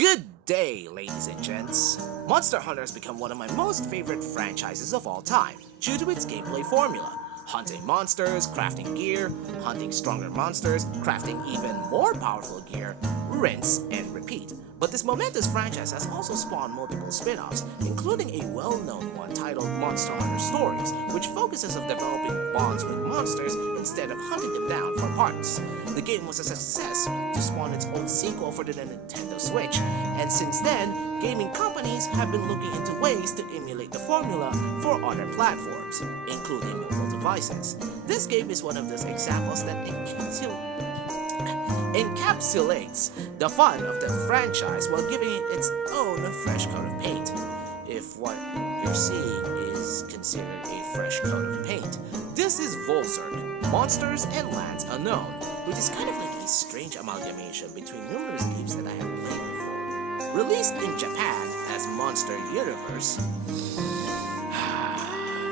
Good day, ladies and gents. Monster Hunter has become one of my most favorite franchises of all time due to its gameplay formula. Hunting monsters, crafting gear, hunting stronger monsters, crafting even more powerful gear, rinse and repeat. But this momentous franchise has also spawned multiple spin-offs, including a well-known one titled Monster Hunter Stories, which focuses on developing bonds with monsters instead of hunting them down for parts. The game was a success to spawn its own sequel for the Nintendo Switch, and since then, gaming companies have been looking into ways to emulate the formula for other platforms, including mobile devices. This game is one of those examples that encapsulates the fun of the franchise while giving it its own fresh coat of paint. If what you're seeing is considered a fresh coat of paint, this is Volzerk, Monsters and Lands Unknown, which is kind of like a strange amalgamation between numerous games that I have played before. Released in Japan as Monster Universe,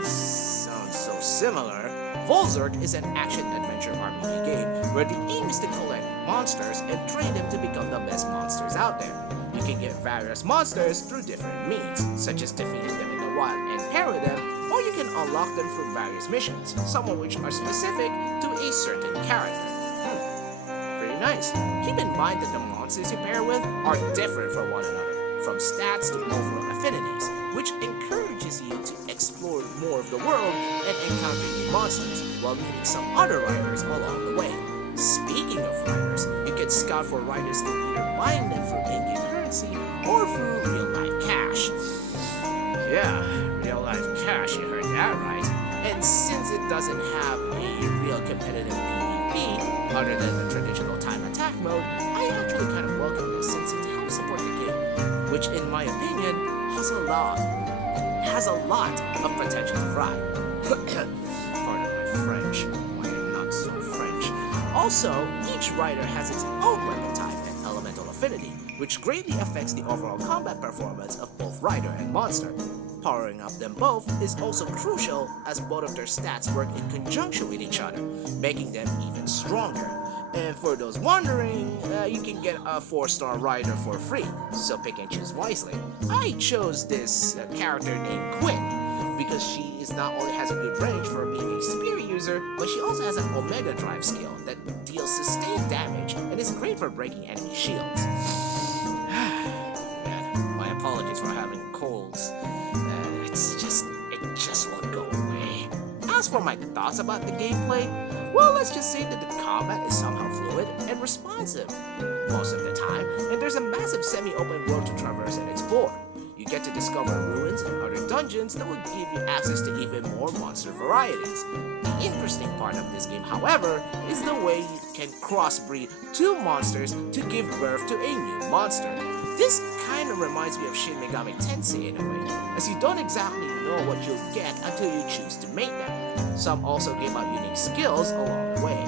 sounds so similar. Volzerk is an action-adventure RPG game where the aim is to collect monsters and train them to become the best monsters out there. You can get various monsters through different means, such as defeating them in the wild and parry them, or you can unlock them through various missions, some of which are specific to a certain character. Pretty nice. Keep in mind that the monsters you pair with are different from one another, from stats to overall affinities, which encourages you to explore more of the world and encounter new monsters, while meeting some other riders along the way. Speaking of riders, you can scout for riders through either buying them through in-game currency or through real-life cash. Yeah, real-life cash, you heard that right. And since it doesn't have a real competitive PvP, other than the traditional time attack mode, I actually kind of welcome this since it helps support the game, which in my opinion has a lot of potential to thrive. Pardon my French, my not so French. Also, each rider has its own weapon type and elemental affinity, which greatly affects the overall combat performance of both rider and monster. Powering up them both is also crucial as both of their stats work in conjunction with each other, making them even stronger. And for those wondering, you can get a 4-star rider for free, so pick and choose wisely. I chose this character named Quinn because she not only has a good range for being a spear user, but she also has an Omega Drive skill that deals sustained damage and is great for breaking enemy shields. Man, my apologies for having colds. It just won't go away. As for my thoughts about the gameplay, well, let's just say that the combat is somehow fluid and responsive most of the time, and there's a massive semi-open world to traverse and explore. You get to discover ruins and other dungeons that will give you access to even more monster varieties. The interesting part of this game, however, is the way you can crossbreed two monsters to give birth to a new monster. This kind of reminds me of Shin Megami Tensei in a way, as you don't exactly know what you'll get until you choose to mate them. Some also give out unique skills along the way.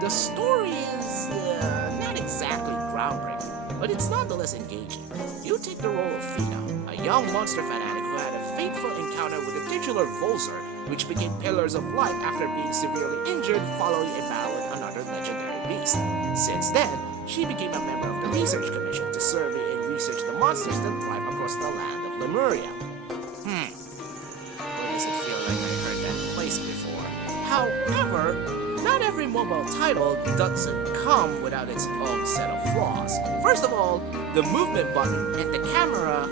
The story is not exactly groundbreaking, but it's nonetheless engaging. You take the role of Fina, a young monster fanatic who had a fateful encounter with the titular Volzerk, which became pillars of light after being severely injured following a battle with another legendary beast. Since then, she became a member of the Research Commission to survey and research the monsters that thrive across the land of Lemuria. Where does it feel like I heard that place before? However, not every mobile title doesn't come without its own set of flaws. First of all, the movement button and the camera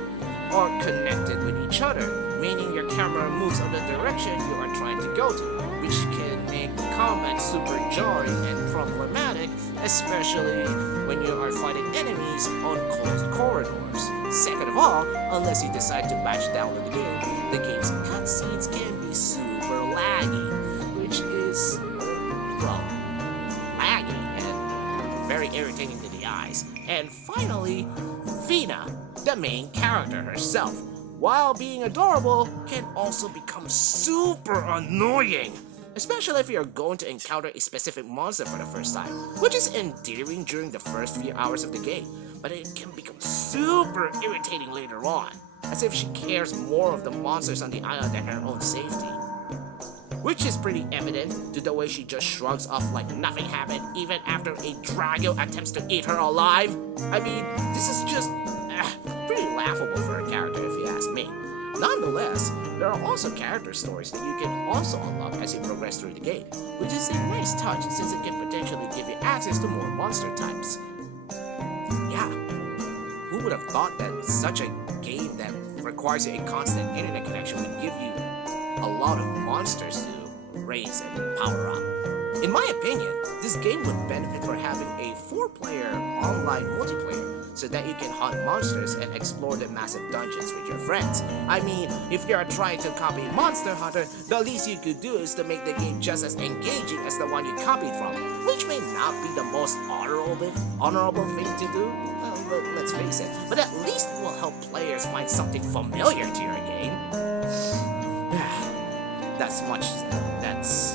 are connected with each other, meaning your camera moves in the direction you are trying to go to, which can make combat super jarring and problematic, especially when you are fighting enemies on closed corridors. Second of all, unless you decide to batch download the game's cutscenes can be super laggy, which is, laggy and very irritating to the eyes. And finally, Fina, the main character herself, while being adorable, can also become super annoying. Especially if you're going to encounter a specific monster for the first time, which is endearing during the first few hours of the game, but it can become super irritating later on, as if she cares more of the monsters on the island than her own safety. Which is pretty evident to the way she just shrugs off like nothing happened even after a drago attempts to eat her alive. I mean, this is just Nonetheless, there are also character stories that you can also unlock as you progress through the game, which is a nice touch since it can potentially give you access to more monster types. Yeah, who would have thought that such a game that requires a constant internet connection would give you a lot of monsters to raise and power up? In my opinion, this game would benefit for having a 4-player online multiplayer so that you can hunt monsters and explore the massive dungeons with your friends. I mean, if you are trying to copy Monster Hunter, the least you could do is to make the game just as engaging as the one you copied from, which may not be the most honorable thing to do. Well, let's face it, but at least it will help players find something familiar to your game.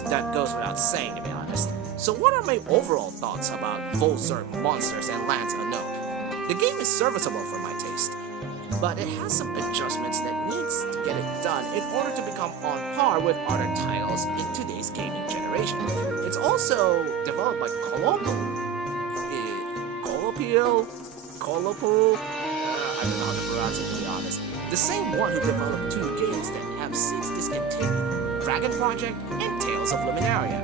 That goes without saying, to be honest. So what are my overall thoughts about Volzerk Monsters and Lands Unknown? The game is serviceable for my taste, but it has some adjustments that needs to get it done in order to become on par with other titles in today's gaming generation. It's also developed by Colopl, I don't know how to pronounce it, to be honest. The same one who developed 2 games that have since discontinued, Dragon Project and Tales of Luminaria.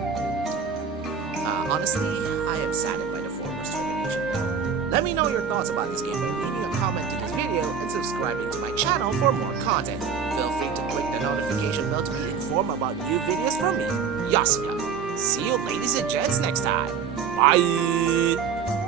Honestly, I am saddened by the former's termination though. Let me know your thoughts about this game by leaving a comment to this video and subscribing to my channel for more content. Feel free to click the notification bell to be informed about new videos from me, Yasuka. See you ladies and gents next time. Bye!